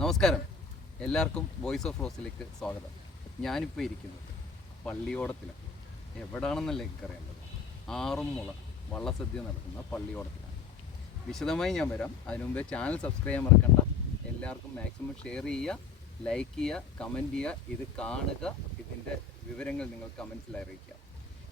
നമസ്കാരം, എല്ലാവർക്കും voice of റോസിലേക്ക് സ്വാഗതം. ഞാനിപ്പോൾ ഇരിക്കുന്നത് പള്ളിയോടത്തിലാണ്. എവിടാണെന്നല്ല എനിക്കറിയേണ്ടത്. ആറന്മുള വള്ളസദ്യ നടക്കുന്ന പള്ളിയോടത്തിലാണ്. വിശദമായി ഞാൻ വരാം. അതിനു മുമ്പേ ചാനൽ സബ്സ്ക്രൈബ് ചെയ്യാൻ മറക്കണ്ട. എല്ലാവർക്കും മാക്സിമം ഷെയർ ചെയ്യുക, ലൈക്ക് ചെയ്യുക, കമൻറ്റ് ചെയ്യുക. ഇത് കാണുക, ഇതിൻ്റെ വിവരങ്ങൾ നിങ്ങൾ കമൻസിൽ അറിയിക്കുക.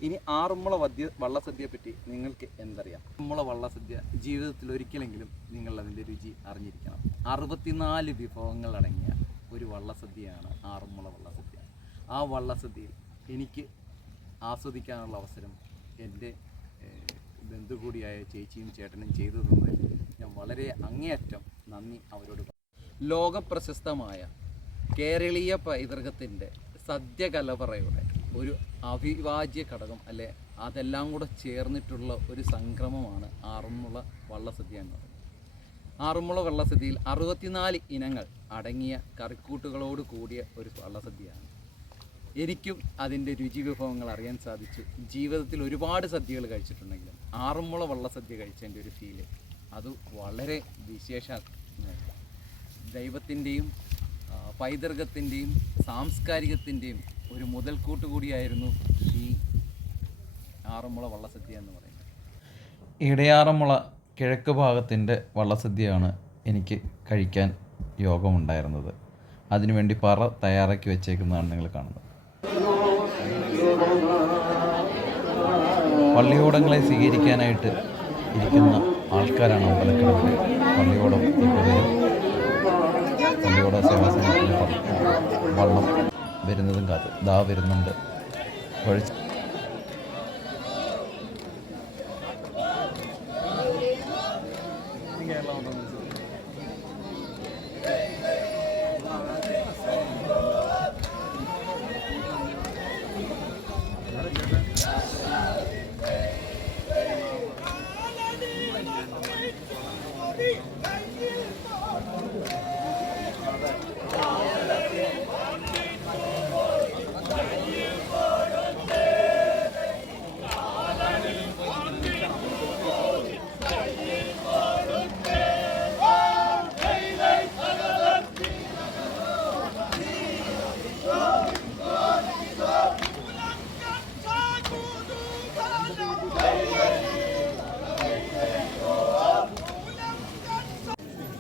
ഇനി ആറന്മുള വള്ളസദ്യയെ പറ്റി നിങ്ങൾക്ക് എന്തറിയാം? ആറന്മുള വള്ളസദ്യ ജീവിതത്തിൽ ഒരിക്കലെങ്കിലും നിങ്ങൾ അതിൻ്റെ രുചി അറിഞ്ഞിരിക്കണം. 64 വിഭവങ്ങൾ അടങ്ങിയ ഒരു വള്ളസദ്യയാണ് ആറന്മുള വള്ളസദ്യ. ആ വള്ളസദ്യയിൽ എനിക്ക് ആസ്വദിക്കാനുള്ള അവസരം എൻ്റെ ബന്ധു കൂടിയായ ചേച്ചിയും ചേട്ടനും ചെയ്തു തന്നതിൽ ഞാൻ വളരെ അങ്ങേയറ്റം നന്ദി അവരോട്. ലോകപ്രശസ്തമായ കേരളീയ പൈതൃകത്തിൻ്റെ സദ്യ കലവറയുടെ ഒരു അവിഭാജ്യ ഘടകം, അല്ലെ അതെല്ലാം കൂടെ ചേർന്നിട്ടുള്ള ഒരു സംക്രമമാണ് ആറന്മുള വള്ളസദ്യ എന്ന് പറയുന്നത്. ആറന്മുള വള്ളസദ്യയിൽ 64 ഇനങ്ങൾ അടങ്ങിയ കറിക്കൂട്ടുകളോട് കൂടിയ ഒരു വള്ളസദ്യയാണ്. എനിക്കും അതിൻ്റെ രുചി വിഭവങ്ങൾ അറിയാൻ സാധിച്ചു. ജീവിതത്തിൽ ഒരുപാട് സദ്യകൾ കഴിച്ചിട്ടുണ്ടെങ്കിലും ആറന്മുള വള്ളസദ്യ കഴിച്ചതിൻ്റെ ഒരു ഫീല് അത് വളരെ ദൈവത്തിൻ്റെയും പൈതൃകത്തിൻ്റെയും സാംസ്കാരികത്തിൻ്റെയും ഒരു മുതൽക്കൂട്ട് കൂടിയായിരുന്നു ഈ ആറന്മുള വള്ളസദ്യ എന്ന് പറയുന്നത്. ഇടയാറന്മുള കിഴക്ക് ഭാഗത്തിൻ്റെ വള്ളസദ്യയാണ് എനിക്ക് കഴിക്കാൻ യോഗമുണ്ടായിരുന്നത്. അതിനുവേണ്ടി പറ തയ്യാറാക്കി വെച്ചേക്കുന്നതാണ് നിങ്ങൾ കാണുന്നത്. പള്ളിയോടങ്ങളെ സ്വീകരിക്കാനായിട്ട് ഇരിക്കുന്ന ആൾക്കാരാണ് അമ്പലക്കടവിൽ. പള്ളിയോടം ഇപ്പോൾ വരും. പള്ളിയോട സേവാസനത്തിൻ്റെ വള്ളം വരുന്നതും കാത്ത് ദാ വരുന്നുണ്ട്.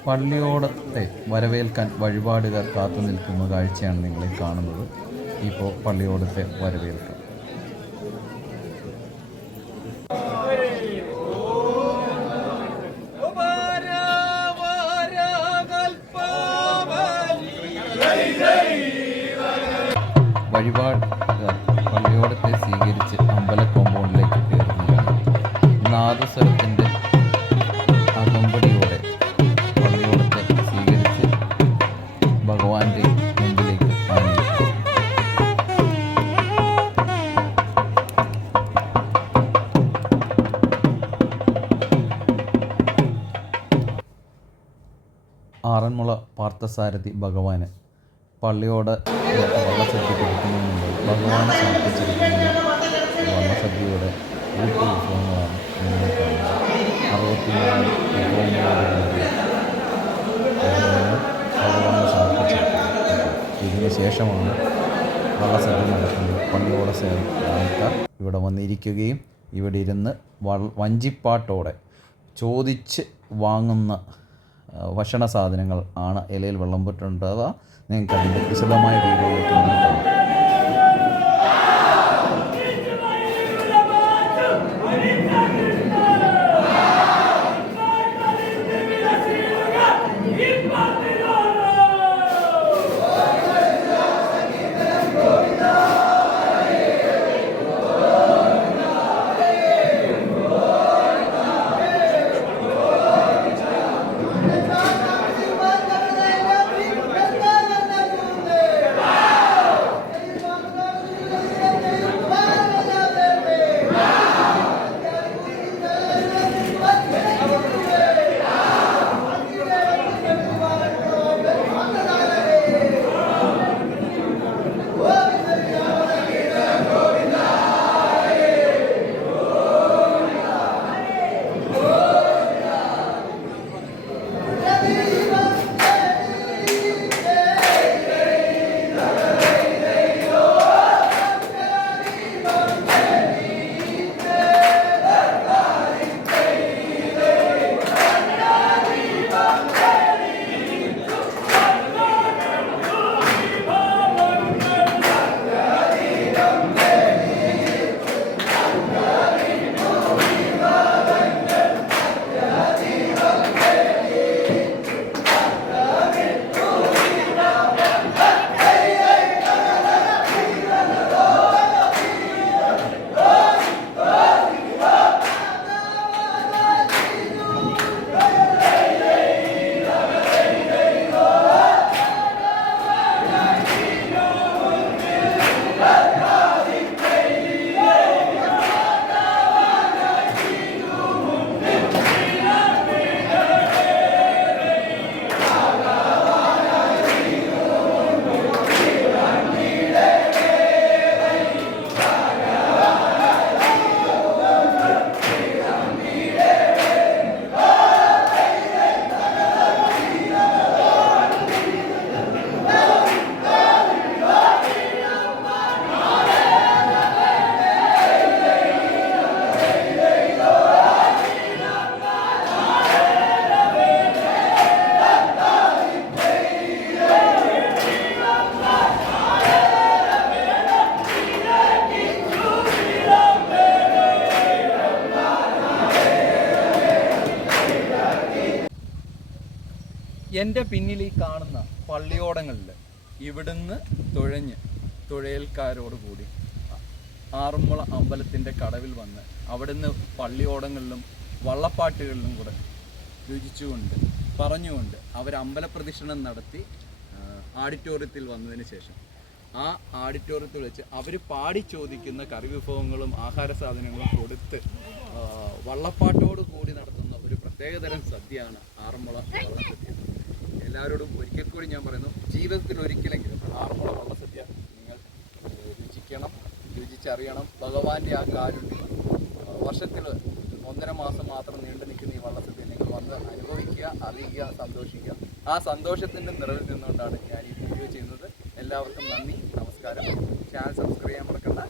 പള്ളിയോടത്തെ വരവേൽക്കാൻ വഴിപാടുകാർ കാത്തു നിൽക്കുന്ന കാഴ്ചയാണ് നിങ്ങളീ കാണുന്നത്. ഇപ്പോൾ പള്ളിയോടത്തെ വരവേൽക്കാൻ വഴിപാടുകാർ പള്ളിയോടത്തെ സ്വീകരിച്ച് അമ്പല കോമ്പൗണ്ടിലേക്ക് കയറുകയാണ്. നാദസ്വരത്തിൻ്റെ അകമ്പടിയോടെ പള്ളിയോടത്തെ സ്വീകരിച്ച് ഭഗവാന്റെ മുമ്പിലേക്ക് ആനയിക്കും. ആറന്മുള പാർത്ഥസാരഥി ഭഗവാന് പള്ളിയോട് വള്ളസദ്യ കൊടുക്കുന്നതിന് മുമ്പ് ഭഗവാനെ സമർപ്പിച്ചിരിക്കുന്ന വള്ളസദ്യയുടെ വിഭവങ്ങളാണ് നിങ്ങൾ കാണുന്നത്. 64 വിഭവങ്ങളോടുകൂടി ഭഗവാനെ സമർപ്പിച്ചിരിക്കുന്നത്. ഇതിന് ശേഷമാണ് വള്ളസദ്യ നടക്കുന്നത്. പള്ളിയോട ആൾക്കാർ ഇവിടെ വന്നിരിക്കുകയും ഇവിടെ ഇരുന്ന് വഞ്ചിപ്പാട്ടോടെ ചോദിച്ച് വാങ്ങുന്ന ഭക്ഷണ സാധനങ്ങൾ ആണ് ഇലയിൽ വിളമ്പിട്ടുണ്ടാവുക. നിങ്ങൾക്ക് അതിൻ്റെ വിശദമായ വീഡിയോയിലേക്ക് നോക്കാം. എൻ്റെ പിന്നിൽ ഈ കാണുന്ന പള്ളിയോടങ്ങളിൽ ഇവിടുന്ന് തുഴയൽക്കാരോട് കൂടി ആറന്മുള അമ്പലത്തിൻ്റെ കടവിൽ വന്ന് അവിടുന്ന് പള്ളിയോടങ്ങളിലും വള്ളപ്പാട്ടുകളിലും കൂടെ രുചിച്ചുകൊണ്ട് പറഞ്ഞുകൊണ്ട് അവർ അമ്പലപ്രദക്ഷിണം നടത്തി ഓഡിറ്റോറിയത്തിൽ വന്നതിന് ശേഷം ആ ഓഡിറ്റോറിയത്തിൽ വെച്ച് അവർ പാടി ചോദിക്കുന്ന കറി വിഭവങ്ങളും ആഹാര സാധനങ്ങളും കൊടുത്ത് വള്ളപ്പാട്ടോട് കൂടി നടത്തുന്ന ഒരു പ്രത്യേകതരം സദ്യയാണ് ആറന്മുള വള്ളസദ്യ. എല്ലാവരോടും ഒരിക്കൽ കൂടി ഞാൻ പറയുന്നു, ജീവിതത്തിൽ ഒരിക്കലെങ്കിലും ആറന്മുള വള്ളസദ്യ നിങ്ങൾ രുചിക്കണം, രുചിച്ചറിയണം. ഭഗവാന്റെ ആ കാരുണ്യം വർഷത്തിൽ 1.5 മാസം മാത്രം നീണ്ടു നിൽക്കുന്ന ഈ വള്ളസദ്യ നിങ്ങൾ വന്ന് അനുഭവിക്കുക, അറിയുക, സന്തോഷിക്കുക. ആ സന്തോഷത്തിൻ്റെ നിറവിൽ നിന്നുകൊണ്ടാണ് ഞാൻ ഈ വീഡിയോ ചെയ്യുന്നത്. എല്ലാവർക്കും നന്ദി, നമസ്കാരം. ചാനൽ സബ്സ്ക്രൈബ് ചെയ്യാൻ മറക്കണ്ട.